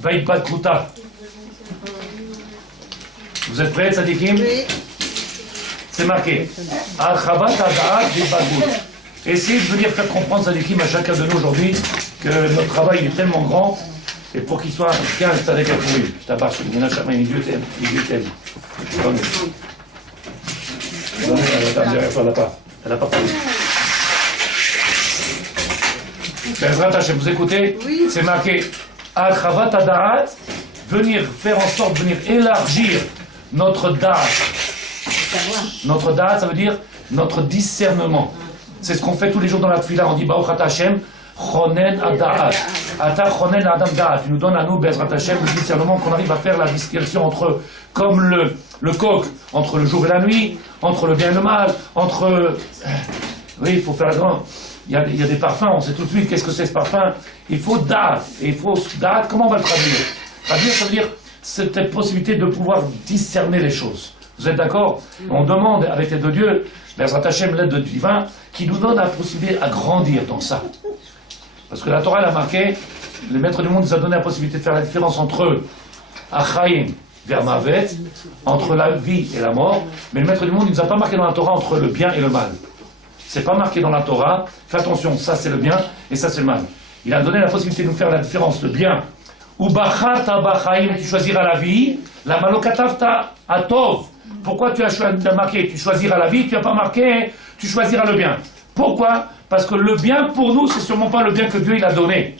Vaïbat Kruta. Vous êtes prêts, Tzadikim? Oui. C'est marqué. Al-Chabat Ada'at Vibagul. Essayez de venir faire comprendre, Tzadikim, à chacun de nous aujourd'hui que notre travail est tellement grand et pour qu'il soit bien avec la fourrure. Je t'abasse, il y en a jamais, Dieu t'aime. Dieu t'aime. Elle n'a pas fourrure. Vous écoutez? Oui. C'est marqué Al-Chavat Ada'at, venir faire en sorte de venir élargir notre da'at. Notre da'at, ça veut dire notre discernement. C'est ce qu'on fait tous les jours dans la tefila. On dit Baruch Ata Hashem, Chonen Ada'at. Ata Chonen Adam Da'at. Tu nous donnes à nous, Bezrat Hashem, le discernement qu'on arrive à faire la distinction entre, comme le coq, entre le jour et la nuit, entre le bien et le mal, entre. Oui, il faut faire la grande. Il y a des parfums, on sait tout de suite qu'est-ce que c'est ce parfum. Il faut da'at. Et il faut da'at, comment on va le traduire? Traduire, ça veut dire cette possibilité de pouvoir discerner les choses. Vous êtes d'accord? On demande avec l'aide de Dieu, Bezrat Hashem, l'aide de divin, qui nous donne la possibilité à grandir dans ça. Parce que la Torah elle a marqué, le maître du monde nous a donné la possibilité de faire la différence entre Achaim vers Mavet, entre la vie et la mort, mais le maître du monde ne nous a pas marqué dans la Torah entre le bien et le mal. C'est pas marqué dans la Torah, fais attention, ça c'est le bien et ça c'est le mal. Il a donné la possibilité de nous faire la différence, le bien. Ou bachata bachaim, tu choisiras la vie, la malokatavta atov. Pourquoi tu as marqué, tu choisiras la vie, tu n'as pas marqué, tu choisiras le bien. Pourquoi? Parce que le bien pour nous, c'est sûrement pas le bien que Dieu il a donné.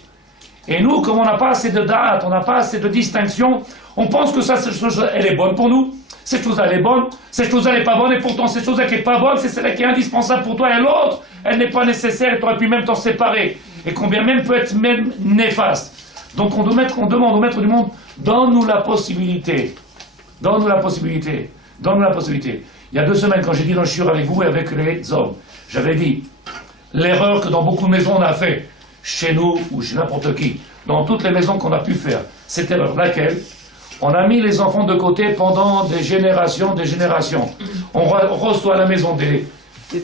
Et nous, comme on n'a pas assez de da'at, on n'a pas assez de distinction, on pense que ça, cette chose, elle est bonne pour nous. Cette chose elle est bonne, cette chose elle n'est pas bonne, et pourtant cette chose qui n'est pas bonne, c'est celle qui est indispensable pour toi, et l'autre, elle n'est pas nécessaire, et tu aurais pu même t'en séparer. Et combien même peut être même néfaste. Donc on demande au maître du monde, donne-nous la possibilité. Donne-nous la possibilité. Donne-nous la possibilité. Il y a 2 semaines, quand j'ai dit dans le shiur avec vous et avec les hommes, j'avais dit, l'erreur que dans beaucoup de maisons on a fait, chez nous ou chez n'importe qui, dans toutes les maisons qu'on a pu faire, cette erreur, laquelle? On a mis les enfants de côté pendant des générations. On reçoit à la maison des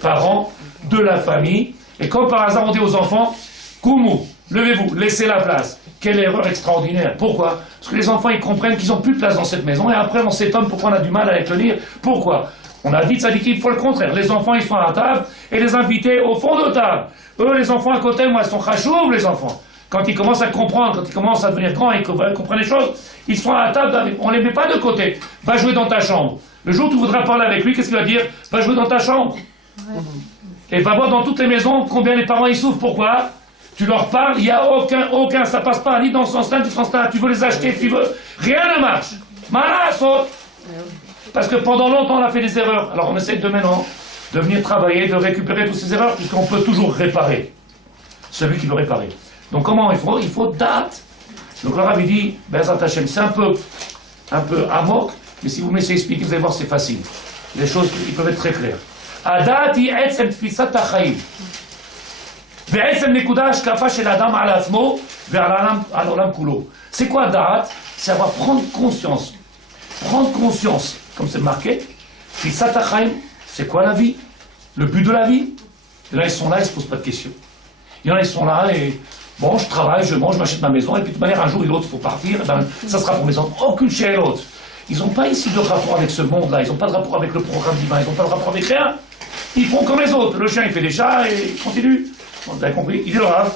parents, de la famille, et comme par hasard on dit aux enfants, Koumou, levez-vous, laissez la place. Quelle erreur extraordinaire. Pourquoi? Parce que les enfants ils comprennent qu'ils n'ont plus de place dans cette maison, et après on s'étonne pourquoi on a du mal à les tenir. Pourquoi? On a dit qu'il faut le contraire. Les enfants ils sont à la table, et les invités au fond de table. Eux les enfants à côté, moi ils sont chachouv les enfants. Quand ils commencent à comprendre, quand ils commencent à devenir grands et qu'ils comprennent les choses, ils sont à la table, on ne les met pas de côté. Va jouer dans ta chambre. Le jour où tu voudras parler avec lui, qu'est-ce qu'il va dire? Va jouer dans ta chambre. Ouais. Et va voir dans toutes les maisons combien les parents ils souffrent. Pourquoi? Tu leur parles, il n'y a aucun, ça passe pas, ni dans ce sens-là, ni dans ce sens-là. Tu veux les acheter, tu veux. Rien ne marche. Malasot. Parce que pendant longtemps on a fait des erreurs. Alors on essaie de maintenant de venir travailler, de récupérer toutes ces erreurs, puisqu'on peut toujours réparer. Celui qui veut réparer. Donc comment il faut date. Donc le Rav dit, Bezrat Hashem, c'est un peu amok, mais si vous me laissez expliquer, vous allez voir, c'est facile. Les choses, ils peuvent être très claires. Adat hi etzem tfisat hachaim. Ve'etzem nekuda hashkafa shel adam ala atzmo ve'al olam kulo. C'est quoi da'at? C'est avoir prendre conscience. Prendre conscience, comme c'est marqué. Tfisat hachaim, c'est quoi la vie? Le but de la vie? Et là, ils sont là, ils ne se posent pas de questions. Il y en a, ils sont là et... Bon, je travaille, je mange, je m'achète ma maison, et puis de toute manière, un jour ou l'autre, il faut partir, et ben, ça sera pour mes enfants. Aucune chez l'autre. Ils n'ont pas ici de rapport avec ce monde-là, ils n'ont pas de rapport avec le programme divin, ils n'ont pas de rapport avec rien. Ils font comme les autres. Le chien, il fait des chats, et il continue. Bon, vous avez compris? Il dit le Rav.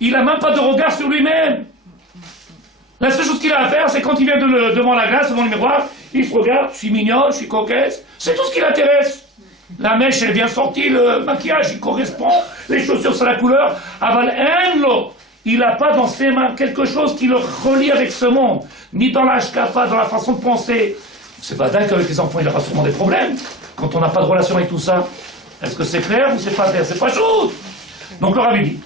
Il n'a même pas de regard sur lui-même. La seule chose qu'il a à faire, c'est quand il vient devant la glace, devant le miroir, il se regarde, je suis mignonne, je suis coquette. C'est tout ce qui l'intéresse. La mèche, elle est bien sortie, le maquillage, il correspond, les chaussures, c'est la couleur. Aval enlo, il n'a pas dans ses mains quelque chose qui le relie avec ce monde, ni dans l'ashkafa, dans la façon de penser. C'est pas dingue qu'avec les enfants, il aura sûrement des problèmes, quand on n'a pas de relation avec tout ça. Est-ce que c'est clair ou c'est pas clair? C'est pas chaud. Donc le Rabbi dit,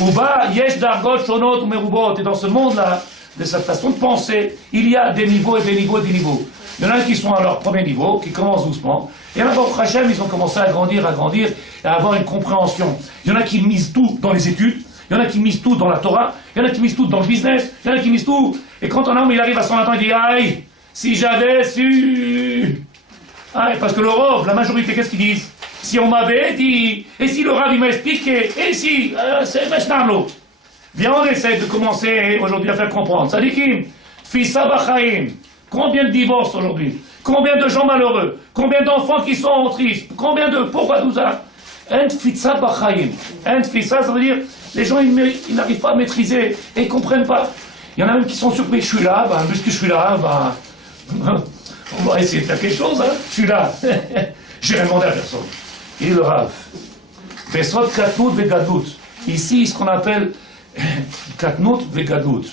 Uba yesh dargot shonot ou merubot, et dans ce monde-là, de cette façon de penser, il y a des niveaux et des niveaux et des niveaux. Il y en a qui sont à leur premier niveau, qui commencent doucement. Et là, au Hachem, ils ont commencé à grandir, et à avoir une compréhension. Il y en a qui misent tout dans les études, il y en a qui misent tout dans la Torah, il y en a qui misent tout dans le business, il y en a qui misent tout. Et quand un homme il arrive à son temps, il dit aïe, si j'avais su. Aïe, parce que le rov, la majorité, qu'est-ce qu'ils disent? Si on m'avait dit, et si le Rav il m'a expliqué, et si, c'est Meshnamlo. Viens, on essaie de commencer aujourd'hui à faire comprendre. Sadikim, Fissa Bachaim, combien de divorces aujourd'hui? Combien de gens malheureux? Combien d'enfants qui sont tristes? Combien de... Pourquoi tout ça? Un Fissa Bachaim. Un Fissa, ça veut dire, les gens ils n'arrivent pas à maîtriser et ils ne comprennent pas. Il y en a même qui sont surpris, je suis là, puisque je suis là, on va essayer de faire quelque chose, hein. Je suis là. J'ai rien demandé à personne. Il le Rav. Besot Katnout Vegadout. Ici, ce qu'on appelle Katnout Vegadout.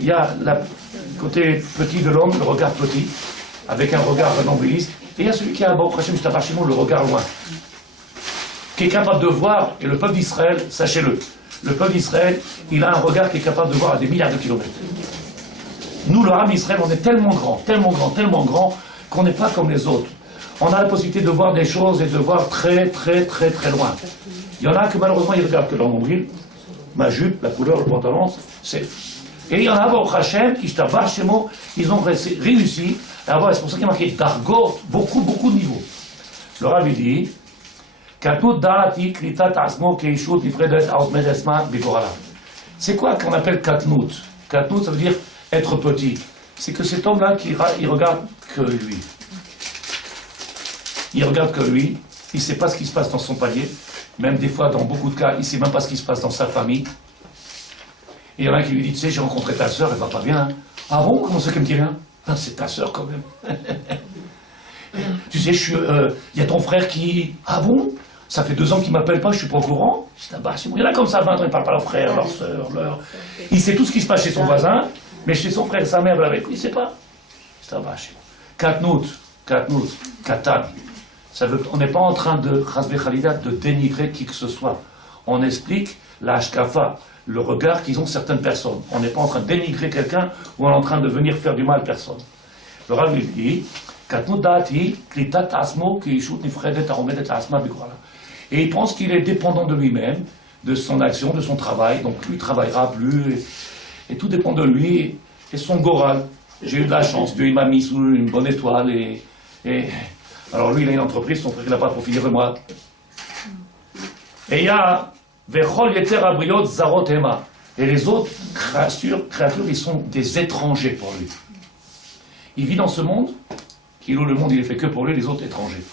Il y a le côté petit de l'homme, le regard petit, avec un regard nombriliste. Et il y a celui qui a, Baruch Hashem, le regard loin. Qui est capable de voir, et le peuple d'Israël, sachez-le, le peuple d'Israël, il a un regard qui est capable de voir à des milliards de kilomètres. Nous, le Ham Israël, on est tellement grand, qu'on n'est pas comme les autres. On a la possibilité de voir des choses et de voir très loin. Il y en a que malheureusement, ils regardent que leur nombril, ma jupe, la couleur, le pantalon, c'est... Et il y en a, Baruch Hashem, ils ont réussi à avoir, c'est pour ça qu'il y a marqué d'argot, beaucoup de niveaux. Le Rav dit, c'est quoi qu'on appelle katnout? Katnout, ça veut dire être petit. C'est que cet homme-là, il regarde que lui. Il regarde que lui, il ne sait pas ce qui se passe dans son panier. Même des fois, dans beaucoup de cas, il ne sait même pas ce qui se passe dans sa famille. Et il y en a qui lui dit, tu sais, j'ai rencontré ta sœur, elle va pas bien. Hein. Ah bon? Comment ça qu'elle me dit rien? Ah, c'est ta sœur quand même. Tu sais, il y a ton frère qui... Ah bon? Ça fait 2 ans qu'il ne m'appelle pas, je ne suis pas au courant. Il y en a comme ça, 20 ans, ils ne parlent pas leur frère, leur sœur, Il sait tout ce qui se passe chez son voisin, mais chez son frère et sa mère, avec lui, il ne sait pas. Katnout, katan. On n'est pas en train de dénigrer qui que ce soit. On explique la hashkafa, le regard qu'ils ont certaines personnes. On n'est pas en train de dénigrer quelqu'un ou on est en train de venir faire du mal à personne. Le Rav il dit, et il pense qu'il est dépendant de lui-même, de son action, de son travail. Donc lui ne travaillera plus. Et tout dépend de lui et son goral. J'ai eu de la chance, Dieu il m'a mis sous une bonne étoile. Alors lui il a une entreprise, son frère il n'a pas profité de moi. Et il y a Vechol Yeter Abriot Zarot Ema. Et les autres créatures, ils sont des étrangers pour lui. Il vit dans ce monde, le monde il est fait que pour lui, les autres étrangers.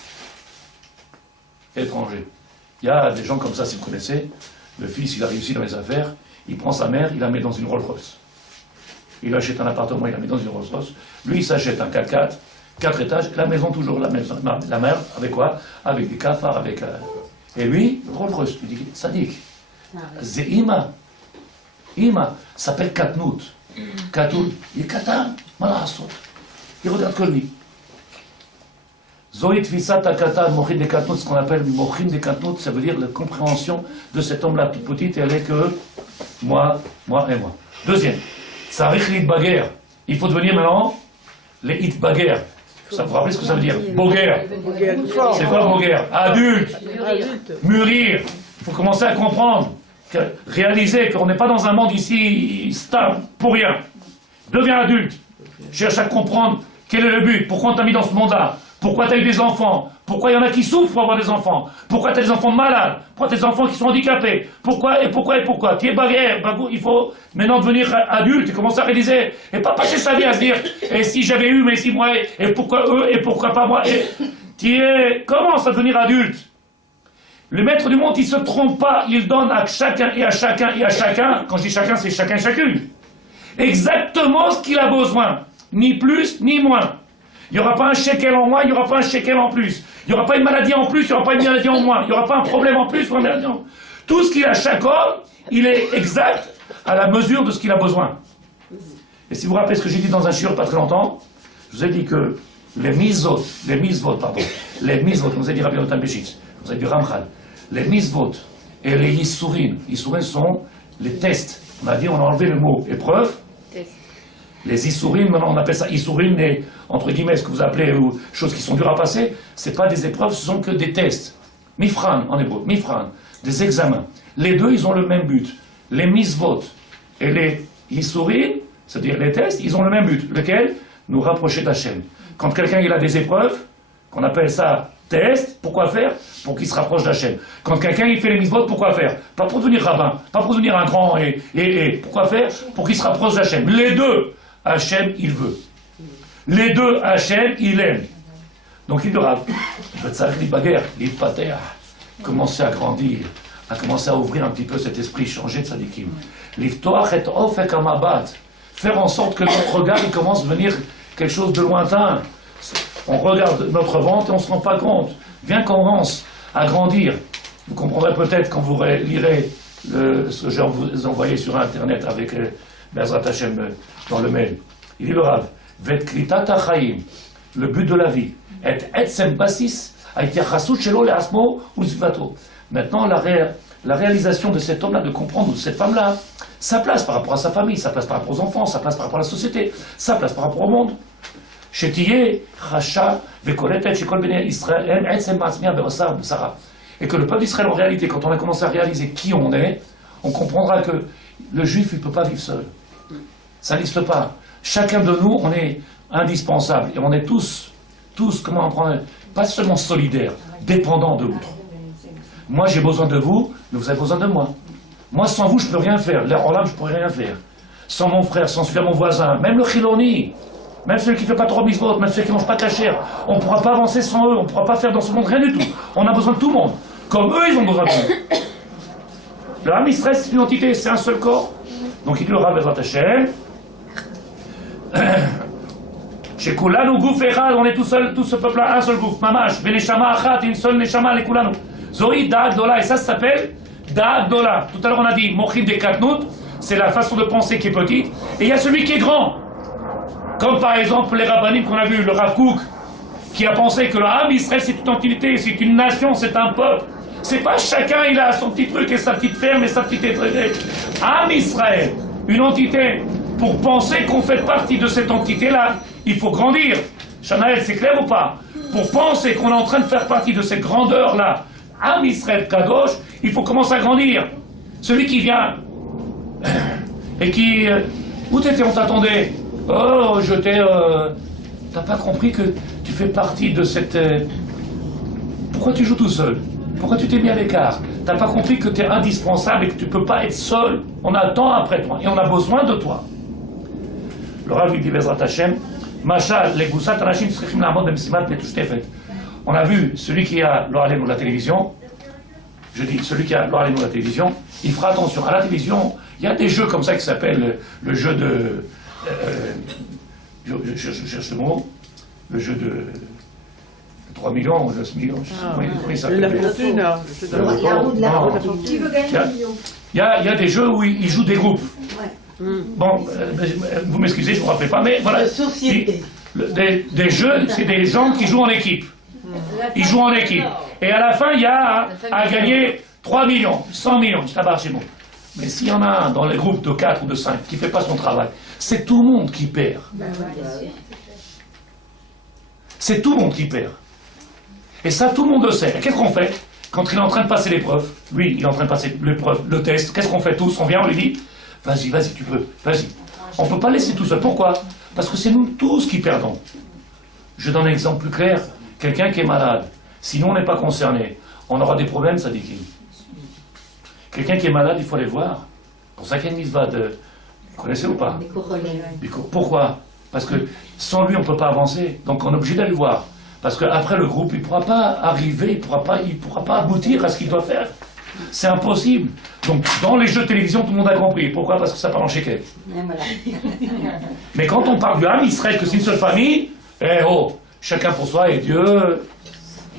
Étrangers. Il y a des gens comme ça, si vous connaissez, le fils il a réussi dans les affaires, il prend sa mère, il la met dans une Rolls-Royce. Il achète un appartement, il la met dans une Rolls-Royce. Lui il s'achète un 4x4, 4 étages, la maison toujours, la mère, avec quoi? Avec des cafards, avec... Et lui, Rolls-Royce, tu dis, sadique. C'est Ima, ça s'appelle Katnout. Katnout, il est Katan, Malasot. Il regarde que lui. Zoït Fissat Akatan, Mochin de Katnout, ce qu'on appelle Mochin de Katnout, ça veut dire la compréhension de cet homme-là toute petite, elle est que moi et moi. Deuxième, Sarich l'Itbager. Il faut devenir maintenant les Itbager. Ça vous rappelle ce que ça veut dire? Boger. C'est quoi Boger? Adulte. Mûrir. Il faut commencer à comprendre, réaliser qu'on n'est pas dans un monde ici stable pour rien. Deviens adulte. Cherche à comprendre quel est le but, pourquoi on t'a mis dans ce monde-là, pourquoi tu as eu des enfants, pourquoi il y en a qui souffrent pour avoir des enfants, pourquoi tu as des enfants malades, pourquoi tu as des enfants qui sont handicapés, pourquoi. Qui est bagarre, il faut maintenant devenir adulte et commencer à réaliser, et pas passer sa vie à se dire, et si j'avais eu, mais si moi, et pourquoi eux, et pourquoi pas moi, commence à devenir adulte. Le maître du monde, il ne se trompe pas, il donne à chacun et à chacun, quand je dis chacun, c'est chacun, chacune, exactement ce qu'il a besoin, ni plus, ni moins. Il n'y aura pas un shekel en moins, il n'y aura pas un shekel en plus. Il n'y aura pas une maladie en plus, il n'y aura pas une maladie en moins. Il n'y aura pas un problème en plus ou une maladie en moins. Tout ce qu'il a chaque homme, il est exact à la mesure de ce qu'il a besoin. Et si vous vous rappelez ce que j'ai dit dans un shiur pas très longtemps, je vous ai dit que les misvot, comme vous avez dit Rabbi Yotam Béchitz, vous avez dit Ramchal, les misvot et les yisurim sont les tests. On a dit, on a enlevé le mot épreuve. Les Issourim, maintenant on appelle ça Issourim, mais entre guillemets, ce que vous appelez ou choses qui sont dures à passer, ce n'est pas des épreuves, ce sont que des tests. Mifran en hébreu, Mifran, des examens. Les deux, ils ont le même but. Les misvot et les Issourim, c'est-à-dire les tests, ils ont le même but. Lequel? Nous rapprocher d'Hachem. Quand quelqu'un il a des épreuves, qu'on appelle ça Test, pourquoi faire? Pour qu'il se rapproche d'Hachem. Quand quelqu'un il fait les mitzvot, pourquoi faire? Pas pour devenir rabbin, pas pour devenir un grand et. Pourquoi faire? Pour qu'il se rapproche d'Hachem. Les deux, Hachem, il veut. Les deux, Hachem, il aime. Donc il dira, il pater, commencer à grandir, à commencer à ouvrir un petit peu cet esprit, changer de sadikim. L'iftoach et ofek amabat, faire en sorte que notre regard il commence à devenir quelque chose de lointain. On regarde notre ventre et on ne se rend pas compte. Bien qu'on commence à grandir, vous comprendrez peut-être quand vous lirez ce que je vous envoyé sur Internet avec Bezrat Hashem dans le mail. Il dit le Rav, Vet kritat hachaim, le but de la vie. Maintenant, la réalisation de cet homme-là, de comprendre de cette femme-là, sa place par rapport à sa famille, sa place par rapport aux enfants, sa place par rapport à la société, sa place par rapport au monde. Et que le peuple d'Israël, en réalité, quand on a commencé à réaliser qui on est, on comprendra que le juif, il ne peut pas vivre seul. Ça n'existe pas. Chacun de nous, on est indispensable. Et on est tous, comment on prend, pas seulement solidaires, dépendants de l'autre. Moi, j'ai besoin de vous, mais vous avez besoin de moi. Moi, sans vous, je ne peux rien faire. L'air en l'âme, je ne pourrais rien faire. Sans mon frère, sans celui de mon voisin, même le chiloni, même celui qui ne fait pas trop mitzvot, même celui qui ne mange pas cachère, on ne pourra pas avancer sans eux, on ne pourra pas faire dans ce monde rien du tout. On a besoin de tout le monde. Comme eux, ils ont besoin de nous. Le Ham Israël, c'est une entité, c'est un seul corps. Donc il dit le Rav Bezrat Hashem, chez Kulanu Gouf Echad, on est tout seul, tout ce peuple-là, un seul Gouf, Mamash, Beneshama Achat, une seule Neshama, les Kulanu. Zoï Da'at Dola, et ça s'appelle Da'at Dola. Tout à l'heure on a dit Mochim de Katnout, c'est la façon de penser qui est petite, et il y a celui qui est grand. Comme par exemple les rabbinim qu'on a vu, le Rav Kook, qui a pensé que le Ham Israël c'est une entité, c'est une nation, c'est un peuple. C'est pas chacun il a son petit truc et sa petite ferme et sa petite étrégée. Ham Israël, une entité, pour penser qu'on fait partie de cette entité-là, il faut grandir. Shanaël, c'est clair ou pas? Pour penser qu'on est en train de faire partie de cette grandeur-là, Ham Israël Kadosh, il faut commencer à grandir. Celui qui vient et qui... où t'étais, on t'attendait? Oh, je t'ai... T'as pas compris que tu fais partie de cette... Pourquoi tu joues tout seul? Pourquoi tu t'es mis à l'écart? T'as pas compris que tu es indispensable et que tu peux pas être seul? On attend après toi et on a besoin de toi. Le Rav dit Bezrat Hashem, Machal, les Goussat, Anashim, Srichim, Lamod, Msimat, Netuchtefet. On a vu celui qui a l'Oralem ou la télévision, je dis celui qui a l'Oralem ou la télévision, il fera attention. À la télévision, il y a des jeux comme ça qui s'appellent le jeu de... je cherche le mot, le jeu de 3 millions, 9 millions, je sais pas comment il s'appelle. La fortune, la roue de la fortune. Qui veut gagner un million? Il y a des jeux où ils jouent des groupes. Ouais. Bon, vous m'excusez, je ne vous rappelle pas, mais voilà. Société. Des jeux, c'est des gens qui jouent en équipe. Ils jouent en équipe. Et à la fin, il y a à gagner 3 millions, 100 millions, je tabarre chez moi. Mais s'il y en a un dans les groupes de 4 ou de 5 qui ne fait pas son travail, c'est tout le monde qui perd. C'est tout le monde qui perd. Et ça, tout le monde le sait. Et qu'est-ce qu'on fait quand il est en train de passer l'épreuve? Lui, il est en train de passer l'épreuve, le test. Qu'est-ce qu'on fait tous? On vient, on lui dit, vas-y, vas-y, tu peux, vas-y. On ne peut pas laisser tout seul. Pourquoi? Parce que c'est nous tous qui perdons. Je donne un exemple plus clair. Quelqu'un qui est malade, si nous on n'est pas concerné, on aura des problèmes, ça dit qui? Quelqu'un qui est malade, il faut aller voir. Pour ça qu'il y a une mitzvah de... Vous connaissez ou pas? Pourquoi? Parce que sans lui, on ne peut pas avancer. Donc on est obligé d'aller voir. Parce qu'après le groupe, il ne pourra pas arriver, il ne pourra pas aboutir à ce qu'il doit faire. C'est impossible. Donc dans les jeux de télévision, tout le monde a compris. Pourquoi? Parce que ça parle en shekel. Mais quand on parle du Ham Israël, que c'est une seule famille, chacun pour soi et Dieu.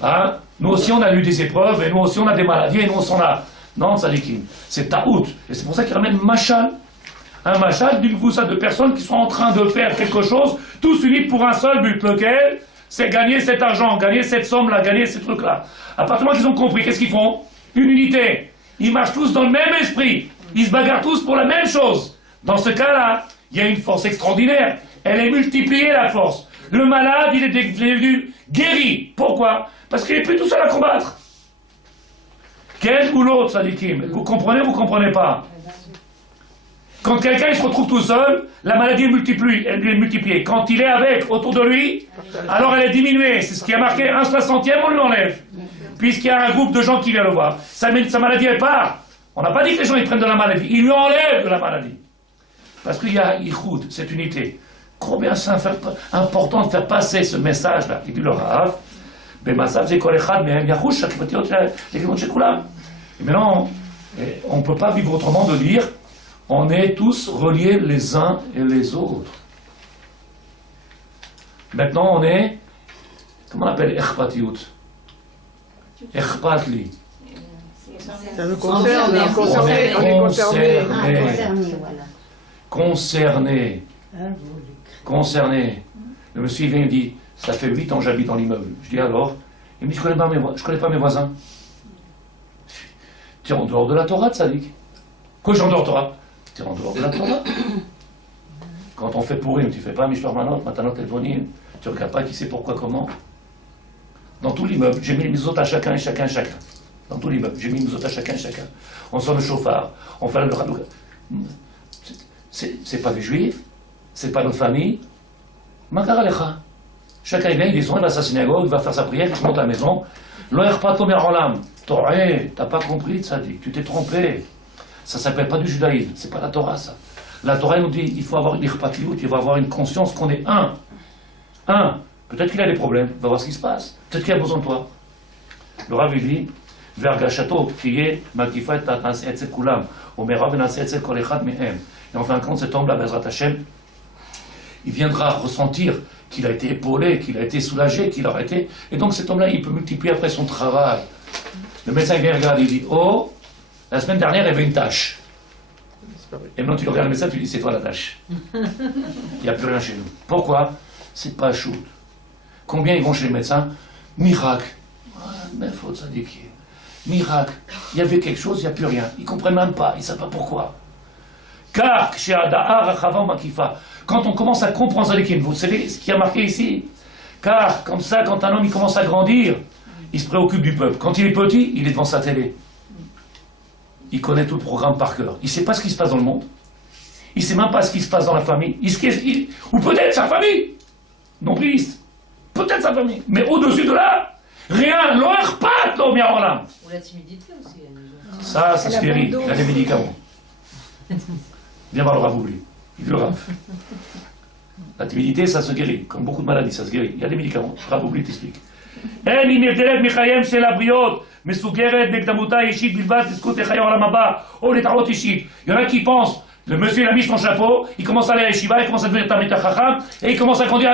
Hein? Nous aussi on a eu des épreuves, et nous aussi on a des maladies, et nous aussi on a... Non, ça dit qui? C'est Taout. Et c'est pour ça qu'il ramène Machal. Un Machal d'une goussa de personnes qui sont en train de faire quelque chose, tous unis pour un seul but. Lequel? C'est gagner cet argent, gagner cette somme-là, gagner ces trucs-là. À partir du moment qu'ils ont compris, qu'est-ce qu'ils font? Une unité. Ils marchent tous dans le même esprit. Ils se bagarrent tous pour la même chose. Dans ce cas-là, il y a une force extraordinaire. Elle est multipliée, la force. Le malade, il est devenu guéri. Pourquoi? Parce qu'il n'est plus tout seul à combattre. Quel ou l'autre, Sadikim? Vous comprenez ou vous comprenez pas? Quand quelqu'un il se retrouve tout seul, la maladie est multipliée. Quand il est avec, autour de lui, alors elle est diminuée. C'est ce qui a marqué 1/60e, on lui enlève. Puisqu'il y a un groupe de gens qui vient le voir. Sa maladie, elle part. On n'a pas dit que les gens ils prennent de la maladie. Ils lui enlèvent de la maladie. Parce qu'il y a Ichoud, cette unité. Combien c'est important de faire passer ce message-là. Il dit le Rav. Et maintenant, on ne peut pas vivre autrement de dire on est tous reliés les uns et les autres. Maintenant, on est, comment on appelle Echpatiout? Echpatli. Ça nous concerne, on est concerné. Concerné. Concerné. Le monsieur vient et me dit, ça fait 8 ans que j'habite dans l'immeuble. Je dis alors? Il me dit, je connais pas mes voisins. Tu es en dehors de la Torah, Tzadik. Quoi, je suis en dehors de la Torah? Tu es en dehors de la Torah. Quand on fait Pourim, tu fais pas Mishpar Manot, Matanot Elvonim, tu regardes pas qui sait pourquoi, comment. Dans tout l'immeuble, j'ai mis les mitzvot à chacun et chacun. Dans tout l'immeuble, j'ai mis les mitzvot à chacun et chacun. On sort le chauffard, on fait le Hanouka. C'est pas des juifs, c'est pas notre famille. Makar Alecha. Chacun vient, il descend, il va à sa synagogue, il va faire sa prière, il se monte à la maison. L'Oerpat Omer Olam. T'as pas compris, Tzadik, tu t'es trompé. Ça s'appelle pas du judaïsme, c'est pas la Torah, ça. La Torah nous dit il faut avoir une irpatiout, il faut avoir une conscience qu'on est un. Peut-être qu'il a des problèmes, va voir ce qui se passe. Peut-être qu'il a besoin de toi. Le Rav il dit Vergachato, qui est Makifa et Tatnas Etzel Kulam, Omera Benase Etzel Kol Echad Mehem. Et en fin de compte, cet homme-là, Bezrat Hashem, il viendra ressentir qu'il a été épaulé, qu'il a été soulagé, qu'il aura été. Et donc cet homme-là, il peut multiplier après son travail. Le médecin il vient regarder, il dit oh, la semaine dernière, il y avait une tâche. Et maintenant, tu regardes le médecin, tu dis c'est toi la tâche. Il n'y a plus rien chez nous. Pourquoi? C'est pas shoot. Combien ils vont chez le médecin? Miracle. Mais faut ça dire qui est. Miracle. Il y avait quelque chose, il n'y a plus rien. Ils ne comprennent même pas, ils ne savent pas pourquoi. Car, chez Ada'a, Rachava, Makifa, quand on commence à comprendre Zalikim, vous savez ce qui a marqué ici? Car, comme ça, quand un homme il commence à grandir, il se préoccupe du peuple. Quand il est petit, il est devant sa télé. Il connaît tout le programme par cœur. Il ne sait pas ce qui se passe dans le monde. Il ne sait même pas ce qui se passe dans la famille. Ou peut-être sa famille. Non-priliste. Peut-être sa famille. Mais au-dessus de là, rien. L'or pas de l'homme. Ou la timidité aussi. Ça se guérit. Il a des médicaments. Viens voir le Rav Oubli. Il dit le Rav. La timidité, ça se guérit. Comme beaucoup de maladies, ça se guérit. Il y a des médicaments. Rav Oubli t'explique. Il y en a qui pensent, le monsieur il a mis son chapeau, il commence à aller à Yeshiva, il commence à devenir Talmid Chacham, et il commence à grandir.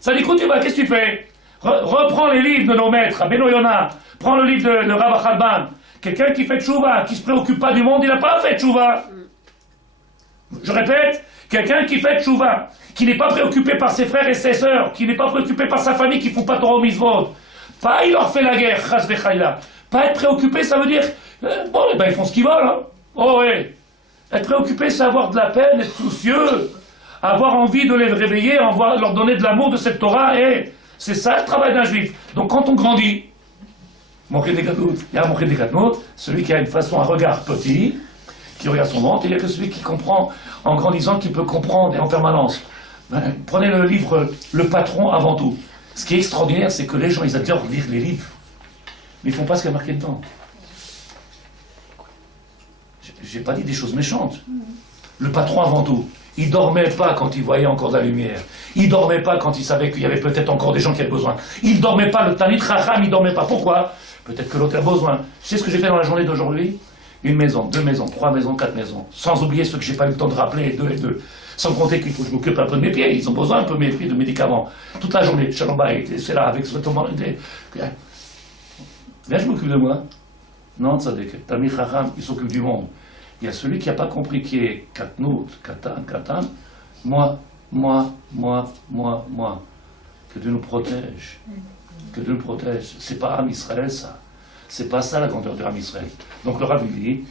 Ça dit, écoute, tu vas, qu'est-ce que tu fais? Reprends les livres de nos maîtres, Rabbeinu Yonah, prends le livre de Rav Achalban. Quelqu'un qui fait tchouva, qui ne se préoccupe pas du monde, il n'a pas fait tchouva. Je répète, quelqu'un qui fait tchouva, qui n'est pas préoccupé par ses frères et ses sœurs, qui n'est pas préoccupé par sa famille qui ne font pas Torah ou mitzvot. Pas il leur fait la guerre, chas v'chayla. Pas être préoccupé, ça veut dire, bon, eh ben, ils font ce qu'ils veulent. Hein. Oh ouais. Être préoccupé, c'est avoir de la peine, être soucieux, avoir envie de les réveiller, leur donner de l'amour de cette Torah, et c'est ça le travail d'un juif. Donc quand on grandit, il y a Moché des Katnout, celui qui a une façon, un regard petit, qui regarde son ventre, et il n'y a que celui qui comprend en grandissant, qui peut comprendre et en permanence. Prenez le livre Le Patron avant tout. Ce qui est extraordinaire, c'est que les gens, ils adorent lire les livres, mais ils ne font pas ce qu'il y a marqué dedans. Je n'ai pas dit des choses méchantes. Le patron avant tout, il ne dormait pas quand il voyait encore de la lumière. Il ne dormait pas quand il savait qu'il y avait peut-être encore des gens qui avaient besoin. Il ne dormait pas, le Talmid Chacham, il ne dormait pas. Pourquoi? Peut-être que l'autre a besoin. Tu sais ce que j'ai fait dans la journée d'aujourd'hui? Une maison, 2 maisons, 3 maisons, 4 maisons. Sans oublier ceux que je n'ai pas eu le temps de rappeler, 2 et 2. Sans compter qu'il faut que je m'occupe un peu de mes pieds. Ils ont besoin un peu de mes pieds, de médicaments. Toute la journée, Shalom Bayit, c'est là, avec ce moment. Viens, je m'occupe de moi. Non, Tzadek, Talmid Chacham, il s'occupe du monde. Il y a celui qui n'a pas compris qui est Katnout, Katan. Moi. Que Dieu nous protège. Que Dieu nous protège. C'est pas Am Israël, ça. C'est pas ça la grandeur de Am Israël. Donc le Rav dit,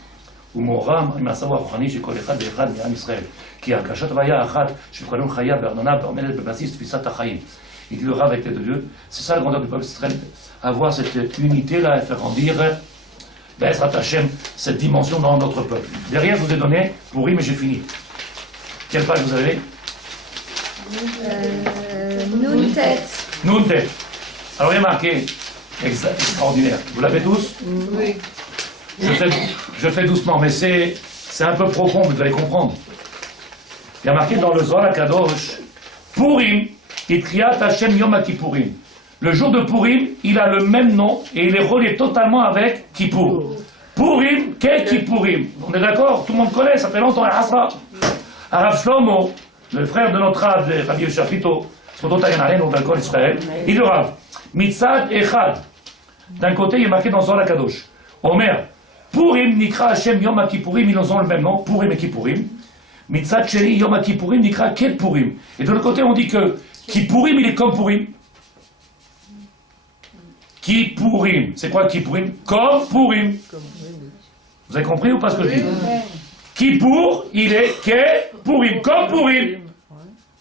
Umoram, il m'a savoir, Rochani, j'ai kol echad ve'echad Am Israël. Qui a Kashat Vaya Achat, Shivkalon Chaya, Bernona, Bermelet, Bebasis, Tfisat Achayim. Il dit le Rav avec l'aide de Dieu. C'est ça la grandeur du peuple Israël. Avoir cette unité-là et faire grandir. Bezrat Hashem, cette dimension dans notre peuple. Derrière, je vous ai donné, pourri, mais j'ai fini. Quelle page vous avez? Noun tête. Noun tête. Alors il y a marqué, extraordinaire. Vous l'avez tous? Oui. Je fais doucement, mais c'est un peu profond, vous allez comprendre. Il y a marqué dans le Zohar HaKadosh, Purim, Itriat Hashem Yom HaKippurim. Le jour de Purim, il a le même nom et il est relié totalement avec Kippour. Purim, qu'est Kippurim? On est d'accord? Tout le monde connaît, ça fait longtemps. Arav Shlomo, le frère de notre Rav, Rabbi Yosef Pito, Israël, il dit Rav, Mitzad Echad. D'un côté, il est marqué dans Zohar HaKadosh. Omer, Purim, Nikra Hashem Yom HaKippurim, ils ont le même nom, Purim et Kippurim. Mitzad Sheni Yom HaKippurim, Nikra Ket Purim. Et de l'autre côté, on dit que Kippurim, il est comme Purim. Kippurim. C'est quoi Kippurim? Comme Purim. Vous avez compris ou pas ce que je dis? Kippour, il est Ke Purim. Comme Purim.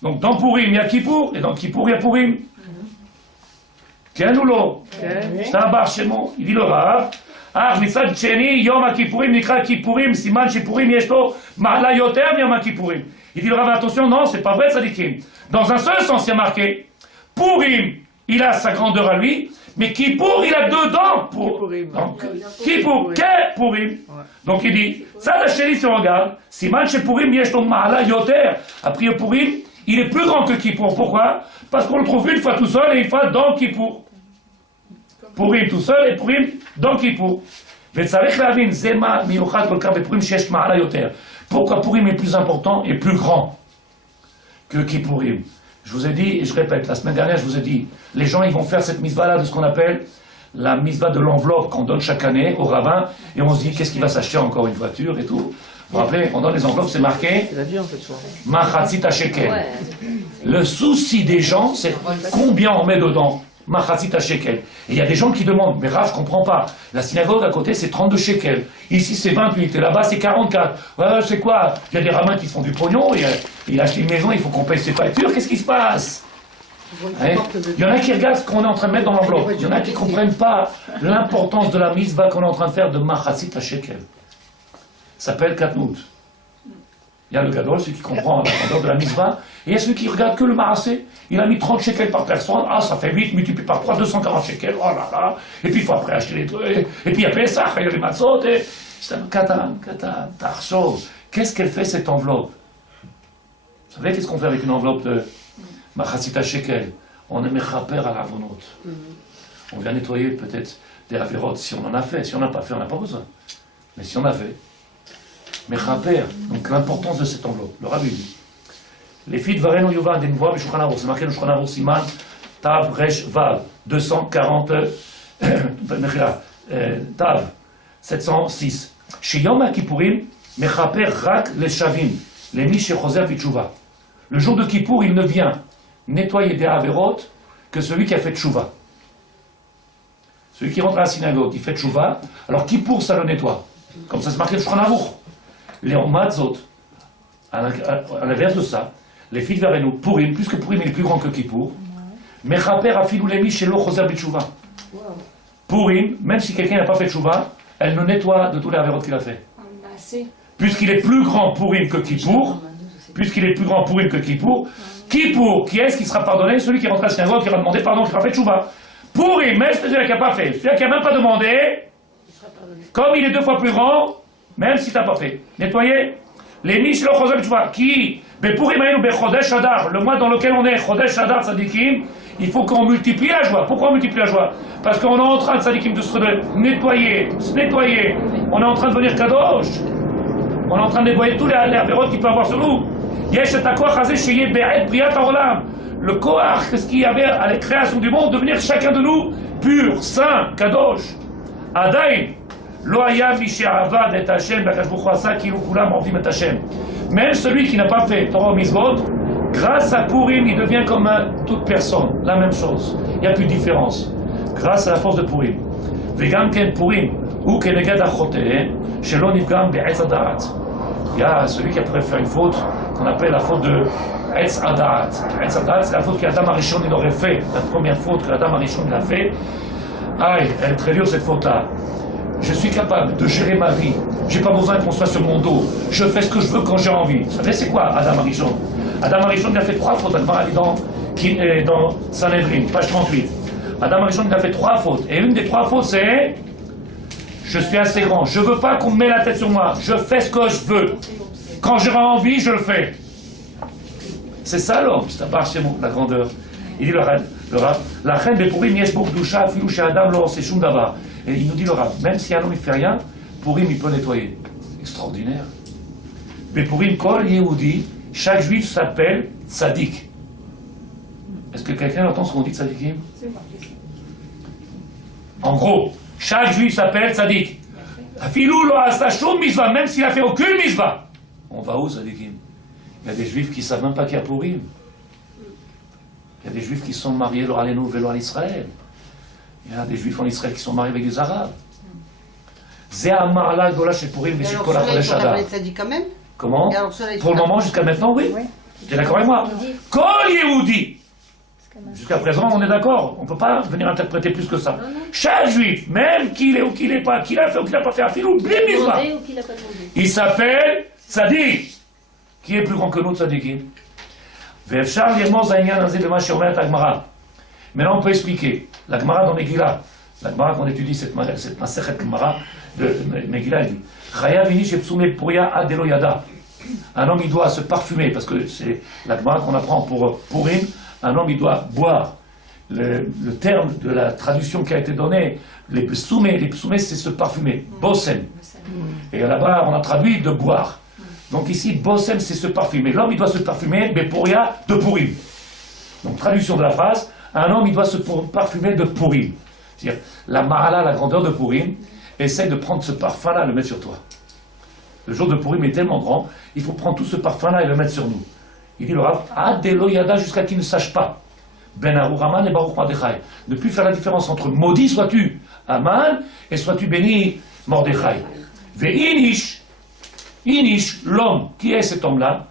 Donc dans Purim, il y a Kippour. Et dans Kippour, il y a Purim. Ken ou lo? C'est un bar chez moi. Il dit le Rav. Ah, מצד שני, יום הכיפורים נקרא כיפורים, סימן שפורים יש לו מעלה יותר מיום הכיפורים. Il dit le Rav, attention, non, c'est pas vrai, tzadikim. Dans un seul sens, il y a marqué, Purim, il a sa grandeur à lui, mais Kippour, il a deux dents. Donc, Kippour, Ke Purim. Donc il dit, ça, la chérie, si on regarde, siman shepurim yesh lo ma'ala yoter. Après Purim, il est plus grand que Kippour. Pourquoi? Parce qu'on le trouve une fois tout seul et une fois dans Kippour. Purim tout seul et Purim dans Kippour. וצריך להבין, זה מה מיוחד כל כך בפורים שיש מעלה יותר. Pourquoi Purim est plus important et plus grand que Kippurim? Je vous ai dit, et je répète, la semaine dernière je vous ai dit, les gens ils vont faire cette mitzvah-là de ce qu'on appelle la mitzvah de l'enveloppe qu'on donne chaque année au rabbin, et on se dit, qu'est-ce qu'il va s'acheter encore, une voiture et tout. Vous vous rappelez, on donne les enveloppes, c'est marqué Machatzit HaShekel. Le souci des gens, c'est combien on met dedans. Machatzit HaShekel. Et il y a des gens qui demandent, mais Rav, je comprends pas. La synagogue à côté, c'est 32 shekels. Ici, c'est 28. Et là-bas, c'est 44. C'est quoi? Il y a des rabbins qui font du pognon. Il achète une maison, il faut qu'on paye ses factures. Qu'est-ce qui se passe? Il y en a qui regardent ce qu'on est en train de mettre dans l'enveloppe. Il y en a qui ne comprennent pas l'importance de la mitzvah qu'on est en train de faire de Machatzit HaShekel. Ça s'appelle Katnout. Il y a le gadol, celui qui comprend la grandeur de la mitzvah, et il y a celui qui regarde que le marassé. Il a mis 30 shekels par personne, ah ça fait 8, multiplié par 3, 240 shekels, oh là là, et puis il faut après acheter les trucs, et puis il y a Pesach, il y a les matzot, et... C'est un katan, tarso. Qu'est-ce qu'elle fait cette enveloppe? Vous savez qu'est-ce qu'on fait avec une enveloppe de Machatzit HaShekel? On est mechaper à l'avonot. On vient nettoyer peut-être des avérotes si on en a fait, si on n'a pas fait, on n'a pas besoin. Mais si on a fait, mechaper, donc l'importance de cette enveloppe. Le Rabbi dit, les filles de Varen ou Yuvan, des Mvoa, Shulchan Aruch, c'est marqué le Shulchan Aruch Siman, Tav, Resh, Vav, 240, Tav, 706. Chez Yom HaKippurim, mechaper rak les shavim, les mish choser b'tshuva. Le jour de Kippour, il ne vient nettoyer des averot que celui qui a fait tshuva. Celui qui rentre à la synagogue, il fait tshuva, alors Kippour, ça le nettoie. Comme ça, c'est marqué le Shulchan Aruch. Les Matzot, à l'inverse de ça, les filles de Verenu, Purim, plus que Purim il est plus grand que Kippour, Mechaper afilou lemi shelo choser b'tshuva. Purim, même si quelqu'un n'a pas fait tshuva, elle le nettoie de tous les avérotes qu'il a fait. Puisqu'il est plus grand Purim que Kippour, Kippour, qui est-ce qui sera pardonné? Celui qui rentre à la synagogue, qui va demander pardon, qui aura fait tshuva. Purim, même celui qui n'a pas fait, celui qui n'a même pas demandé, comme il est 2 fois plus grand, même si tu n'as pas fait. Nettoyer. Les mish lo choser b'tshuva. Qui, Purim aynu bechodesh Adar, le mois dans lequel on est, chodesh Adar tzadikim, il faut qu'on multiplie la joie. Pourquoi on multiplie la joie? Parce qu'on est en train, tzadikim, de se nettoyer, On est en train de devenir kadosh. On est en train de nettoyer tous les avérotes qu'il peut avoir sur nous. Yesh et hakoach hazeh sheyeh be'et briat haolam. Le koach, c'est ce qu'il y avait à la création du monde, devenir chacun de nous pur, saint, kadosh. Adaïn. Même celui qui n'a pas fait Torah Mitzvot, grâce à Purim, il devient comme toute personne, la même chose. Il n'y a plus de différence. Grâce à la force de Purim. וגם כן פורים, הוא כנגד החוטא, שלא נפגם בעץ הדעת. Il y a celui qui a pu faire une faute qu'on appelle la faute de Etz Adat. Etz Adat, c'est la faute qu'Adam Arishon il aurait fait, la première faute que Adam Arishon il a fait. Aïe, elle est très dure cette faute-là. Je suis capable de gérer ma vie. J'ai pas besoin qu'on soit sur mon dos. Je fais ce que je veux quand j'ai envie. Vous savez c'est quoi Adam Arishon? Adam Arishon il a fait 3 fautes. Agmara dit dans Sanhedrin, page 38. Adam Arishon il a fait 3 fautes. Et une des 3 fautes c'est je suis assez grand. Je veux pas qu'on me mette la tête sur moi. Je fais ce que je veux. Quand j'aurai envie, je le fais. C'est ça l'homme. C'est la grandeur. Il dit le Rav, la reine de Purim yesh bok doucha afilou chez Adam lo c'est shum davar. Et il nous dit le Rav, même si un homme ne fait rien, Purim il peut nettoyer. Extraordinaire. Mais Purim kol Yehudi, chaque juif s'appelle tzaddik. Est-ce que quelqu'un entend ce qu'on dit tzaddikim? En gros, chaque juif s'appelle tzaddik. Afilou lo asa shum mitzvah, même s'il a fait aucune mitzvah. On va où tzaddikim? Il y a des juifs qui ne savent même pas qu'il y a Purim. Il y a des juifs qui sont mariés à l'Alenu vélo à l'Israël. Il y a des juifs en Israël qui sont mariés avec des arabes. Comment? Pour le moment, jusqu'à maintenant, oui. Tu es d'accord avec moi? Kol Yehudi. Jusqu'à présent, on est d'accord. On ne peut pas venir interpréter plus que ça. Chaque juif, même qu'il est ou qu'il n'est pas, qu'il a fait ou qu'il n'a pas fait, il s'appelle Tzadik. Qui est plus grand que nous, Tzadikim? Maintenant, on peut expliquer. La Gemara dans Megillah, la Gemara qu'on étudie, cette Masechet Gemara de Megillah, elle dit Chayav inish epsumé puria adelo yada. Un homme, il doit se parfumer, parce que c'est la Gemara qu'on apprend pour Purim. Un homme, il doit boire. Le terme de la traduction qui a été donnée, les psumé, c'est se parfumer. Bosem. Et là-bas, on a traduit de boire. Donc ici, Bosem, c'est se parfumer. L'homme, il doit se parfumer, mais Puria de Purim. Donc, traduction de la phrase, un homme, il doit se parfumer de Purim. C'est-à-dire, la Mahala, la grandeur de Purim, essaie de prendre ce parfum-là et le mettre sur toi. Le jour de Purim est tellement grand, il faut prendre tout ce parfum-là et le mettre sur nous. Il dit le Rav, Adelo Yada, jusqu'à qu'il ne sache pas. Ben Aman et Baruch Mordechai. Ne plus faire la différence entre maudit sois-tu, Aman, et sois-tu béni, Mordechai. Inish, l'homme, qui est cet homme-là?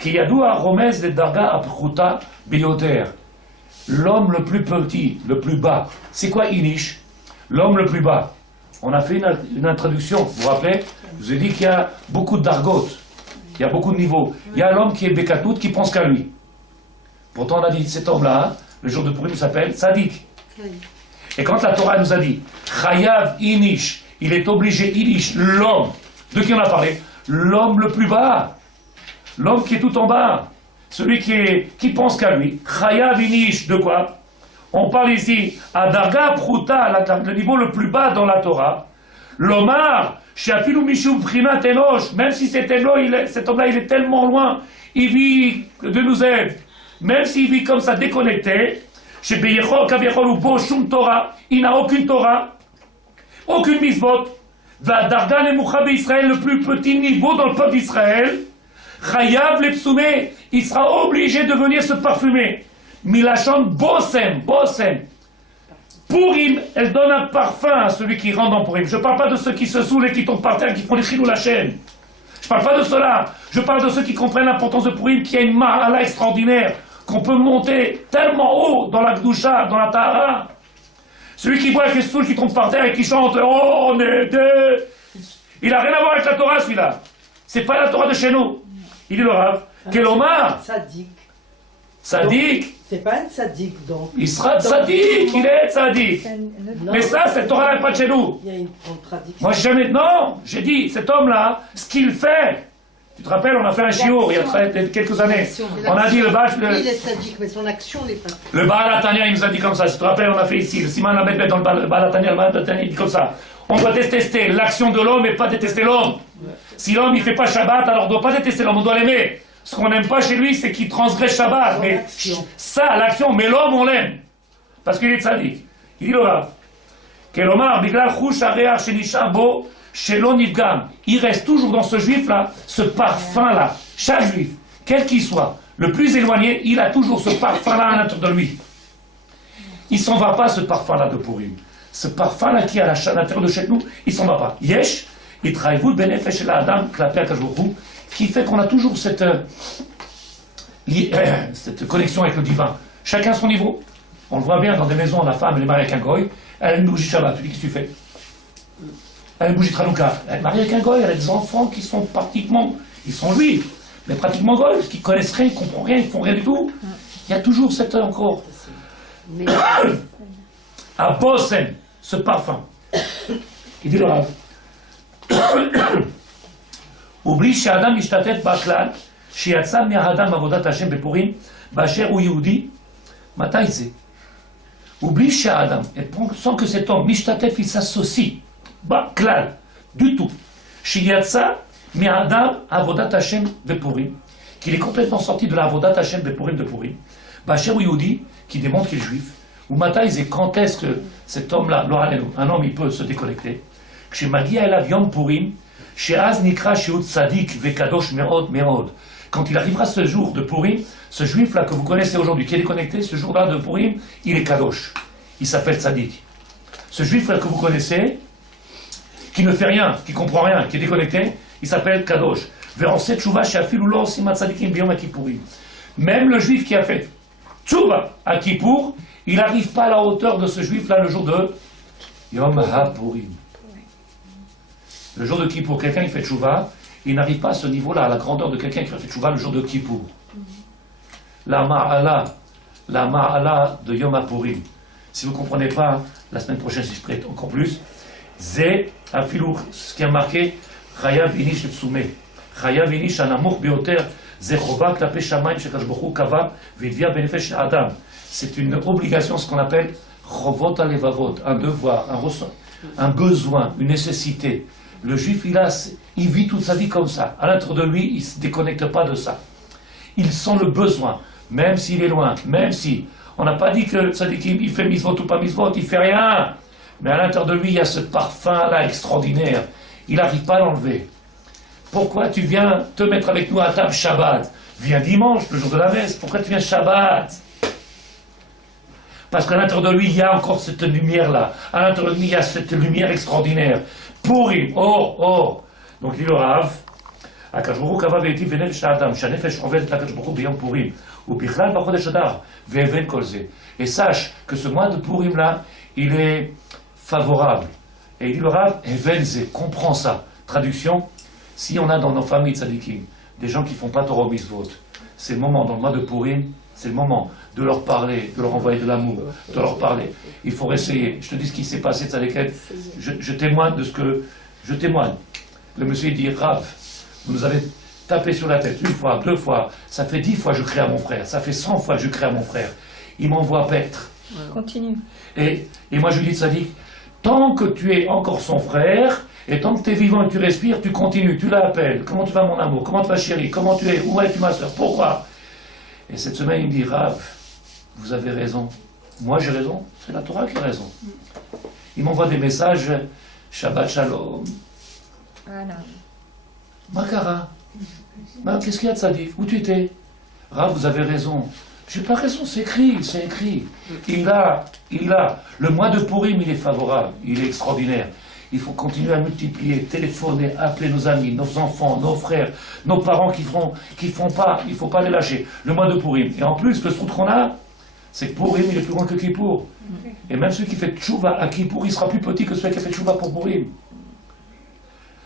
Qui yadoua romez de darga apchuta bioter. L'homme le plus petit, le plus bas. C'est quoi Inish? L'homme le plus bas. On a fait une introduction, vous vous rappelez? Je vous ai dit qu'il y a beaucoup de dargotes, il y a beaucoup de niveaux. Il y a l'homme qui est Bekatout, qui pense qu'à lui. Pourtant, on a dit cet homme-là, le jour de Purim, s'appelle Tzadik. Et quand la Torah nous a dit Chayav Inish, il est obligé, Inish, l'homme, de qui on a parlé? L'homme le plus bas, l'homme qui est tout en bas, celui qui pense qu'à lui. Chayav Inish, de quoi? On parle ici à Darga Pruta, le niveau le plus bas dans la Torah. L'Omar, Shafilu Mishum Prinat Enosh, même si cet homme-là il est tellement loin, il vit de nous aide, même s'il vit comme ça déconnecté, chez Beyechol, Kaviechol ou Bo Shum Torah, il n'a aucune Torah, aucune mitzvot. Va Darga Nemucha Israël, le plus petit niveau dans le peuple d'Israël, Chayav Lepsoumé, il sera obligé de venir se parfumer. Milachon Bosem. Purim, elle donne un parfum à celui qui rentre dans Purim. Je ne parle pas de ceux qui se saoulent et qui tombent par terre, qui font les chilou la chaîne. Je ne parle pas de cela. Je parle de ceux qui comprennent l'importance de Purim, qui a une mahala extraordinaire, qu'on peut monter tellement haut dans la Gdusha, dans la Tahara. Celui qui voit qui se saoule, qui tombe par terre et qui chante Oh, on est deux. Il n'a rien à voir avec la Torah, celui-là. C'est pas la Torah de chez nous. Il dit le Rav. Quel Omar Tzadik. C'est pas un tzaddik, donc. Il sera tzaddik, il est tzaddik. Mais ça, cette Torah n'est pas de chez nous. Il y a une contradiction. Moi, j'ai dit, cet homme-là, ce qu'il fait. Tu te rappelles, on a fait un shiur il y a quelques années. On a dit le Baal. Il est tzaddik, mais son action n'est pas. Le Baal Atania, il nous a dit comme ça. Tu te rappelles, on a fait ici. Le Siman Lamed dans le Baal Atania, le Baal Atania, il dit comme ça. On doit détester l'action de l'homme et pas détester l'homme. Si l'homme, il fait pas Shabbat, alors on ne doit pas détester l'homme, on doit l'aimer. Ce qu'on n'aime pas chez lui, c'est qu'il transgresse Shabbat. Mais ça, l'action, mais l'homme, on l'aime. Parce qu'il est tzaddik. Il dit le Rav. Kelomar, Biglal Chouch Areach Shenisha Bo, Shelo Nivgam. Il reste toujours dans ce juif-là, ce parfum-là. Chaque juif, quel qu'il soit, le plus éloigné, il a toujours ce parfum-là à l'intérieur de lui. Il s'en va pas, ce parfum-là de Purim. Ce parfum-là qui est à l'intérieur de chez nous, il s'en va pas. Yesh, il travaille vous, Benefesh la Adam, Klapé Akashbourou, qui fait qu'on a toujours cette connexion avec le divin. Chacun à son niveau. On le voit bien dans des maisons, la femme, elle est mariée avec un goy, elle a une bougie Shabbat. Tu dis, qu'est-ce que tu fais? Elle a une bougie de Hanouka. Elle est mariée avec un goy, elle a des enfants qui sont pratiquement, ils sont juifs, mais pratiquement goy, qui connaissent rien, ils ne comprennent rien, ils font rien du tout. Il y a toujours cette encore. À Bossen, ce parfum. Il dit le Rav. Oublie chez Adam Ishtatet Baklal, chez Yatsam Adam Avodat Hashem Bepurim, Bacher ou Yehudi, Mataïzé. Oublie chez Adam, et sans que cet homme, Mishtatet, il s'associe, Baklal, du tout. Chez Yatsam Adam Avodat Hashem Bepurim, qu'il est complètement sorti de la Avodat Hashem Bepurim de Purim, Bacher ou Yehudi, qui démontre qu'il est juif. Ou Mataïzé, quand est-ce que cet homme-là, un homme, il peut se déconnecter? Chez Magia El Avion Purim, chez Az Nikra Sheut Sadik Vekadosh Merod Merod. Quand il arrivera ce jour de Purim, ce juif-là que vous connaissez aujourd'hui, qui est déconnecté, ce jour-là de Purim, il est Kadosh. Il s'appelle Sadik. Ce juif-là que vous connaissez, qui ne fait rien, qui ne comprend rien, qui est déconnecté, il s'appelle Kadosh. Veranset Tshuva Shafilulo Simat Sadikim Biyom Kippurim. Même le juif qui a fait Tshuva à Kippour, il n'arrive pas à la hauteur de ce juif-là le jour de Yom HaPurim. Le jour de Kippour, quelqu'un qui fait Tshuva, il n'arrive pas à ce niveau-là, à la grandeur de quelqu'un qui a fait Tshuva le jour de Kippour. La Ma'ala de Yom HaPurim. Si vous ne comprenez pas, la semaine prochaine, j'expliquerai encore plus. Zé, Afilou, ce qui a marqué, Chayav Inish Tsume. Chayav Inish Anamour Bioter, Zechova, Klape Shamaim, Shekash Bochou, Kava, Vidvia Benefesh Adam. C'est une obligation, ce qu'on appelle Chovot Alevavot, un devoir, un besoin, une nécessité. Le juif, il vit toute sa vie comme ça. À l'intérieur de lui, il ne se déconnecte pas de ça. Il sent le besoin, même s'il est loin, même si. On n'a pas dit que le tzadikim, il fait misvot ou pas misvot, il fait rien. Mais à l'intérieur de lui, il y a ce parfum-là extraordinaire. Il n'arrive pas à l'enlever. Pourquoi tu viens te mettre avec nous à table Shabbat? Viens dimanche, le jour de la messe. Pourquoi tu viens Shabbat? Parce qu'à l'intérieur de lui, il y a encore cette lumière-là. À l'intérieur de lui, il y a cette lumière extraordinaire. Purim, oh. Donc il dit le Rav, Akadosh Baruch Hu kava ve'iti v'nefesh ha'adam, she'hanefesh ovedet l'Akadosh Baruch Hu b'yom Purim, u'bichlal b'chodesh Adar, ve'even kol ze. Et sache que ce mois de Purim-là, il est favorable. Et il dit le Rav, even ze, comprends ça. Traduction, si on a dans nos familles tzadikim des gens qui ne font pas Torah mitzvot, c'est le moment, dans le mois de Purim, c'est le moment de leur parler, de leur envoyer de l'amour, de leur parler. Il faut essayer. Je te dis ce qui s'est passé, tzadikim. Je témoigne de ce que... Je témoigne. Le monsieur dit, Rav, vous nous avez tapé sur la tête 1 fois, 2 fois, ça fait 10 fois que je crie à mon frère, ça fait 100 fois que je crie à mon frère. Il m'envoie paître. Continue. Et moi je lui dis, Tzadik, tant que tu es encore son frère, et tant que tu es vivant et que tu respires, tu continues, tu l'appelles. Comment tu vas mon amour? Comment tu vas chérie? Comment tu es? Où es-tu ma soeur? Pourquoi? Et cette semaine il me dit, Rav, vous avez raison. Moi j'ai raison, c'est la Torah qui a raison. Il m'envoie des messages, Shabbat Shalom. Voilà. Makara, qu'est-ce qu'il y a de Tzadik? Où tu étais? Rav, vous avez raison. J'ai pas raison, c'est écrit, c'est écrit. Il a. Le mois de Purim, il est favorable, il est extraordinaire. Il faut continuer à multiplier, téléphoner, appeler nos amis, nos enfants, nos frères, nos parents qui font pas, il ne faut pas les lâcher. Le mois de Purim. Et en plus, le truc qu'on a, c'est que Purim, il est plus grand que Kippour. Et même celui qui fait Tchouva à Kippour, il sera plus petit que celui qui a fait Tchouva pour Purim.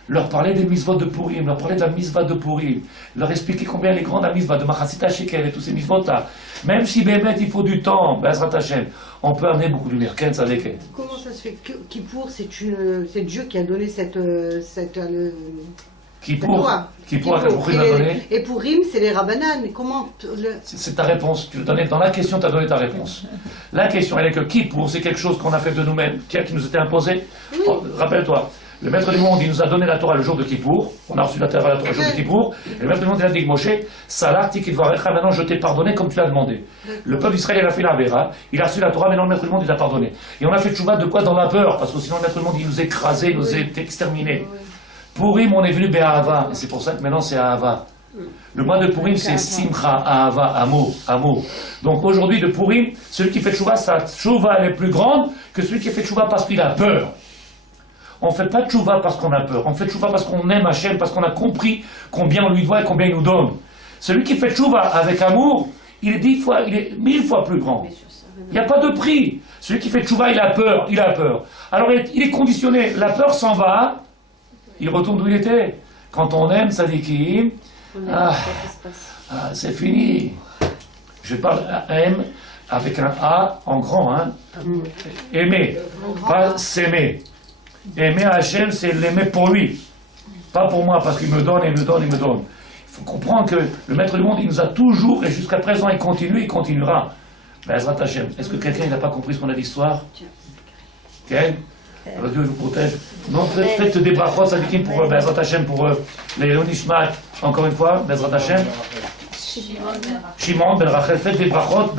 Leur parler des mitzvot de Purim, leur parler de la mitzvah de Purim, leur expliquer combien elle est grande la mitzvah de Machatzit Shekel et tous ces mitzvot-là. Même si Bémet, il faut du temps, Bezrat Hashem, on peut amener beaucoup de lumière. Ken Tzadeket. Comment ça se fait que Kippour, c'est Dieu qui a donné cette Kippour, à Purim a donné. Et Purim, c'est les Rabbanan. Comment C'est ta réponse. Tu donnais dans la question, tu as donné ta réponse. La question, elle est que Kippour, c'est quelque chose qu'on a fait de nous-mêmes, qui nous était imposé. Oui. Oh, rappelle-toi. Le maître du monde, il nous a donné la Torah le jour de Kippour. On a reçu la Torah le jour de Kippour. Et le maître du monde, il a dit Moshe, Salah, Tikidvarecha, maintenant je t'ai pardonné comme tu l'as demandé. Le peuple d'Israël, il a fait la Vera. Il a reçu la Torah, maintenant le maître du monde, il a pardonné. Et on a fait tchouva de quoi? Dans la peur. Parce que sinon le maître du monde, il nous écrasait, il nous a exterminés. Purim, on est venu Be'ahava. Et c'est pour ça que maintenant c'est Ahava. Le mois de Purim, c'est Simcha, Ahava, amour. Donc aujourd'hui, de Purim, celui qui fait tchouva, sa tchouva, elle est plus grande que celui qui fait tchouva parce qu'il a peur. On ne fait pas tchouva parce qu'on a peur, on fait tchouva parce qu'on aime Hachem, parce qu'on a compris combien on lui doit et combien il nous donne. Celui qui fait tchouva avec amour, il est 10 fois, il est 1000 fois plus grand. Il n'y a pas de prix. Celui qui fait tchouva, il a peur. Alors il est conditionné, la peur s'en va, il retourne d'où il était. Quand on aime Sadikim, c'est fini. Je parle aime avec un A en grand, hein. Aimer, pas s'aimer. Aimer Hachem, c'est l'aimer pour lui, pas pour moi, parce qu'il me donne, il me donne, il me donne. Il faut comprendre que le Maître du monde, il nous a toujours, et jusqu'à présent, il continue, il continuera. Bezrat Hachem. Est-ce que quelqu'un n'a pas compris ce qu'on a dit ce soir? Quel? Dieu vous protège. Non, faites des brachot sadikim pour Bezrat Hachem, pour les Nishmat, encore une fois, Bezrat Hachem. Shimon ben Rachel, faites des brachot.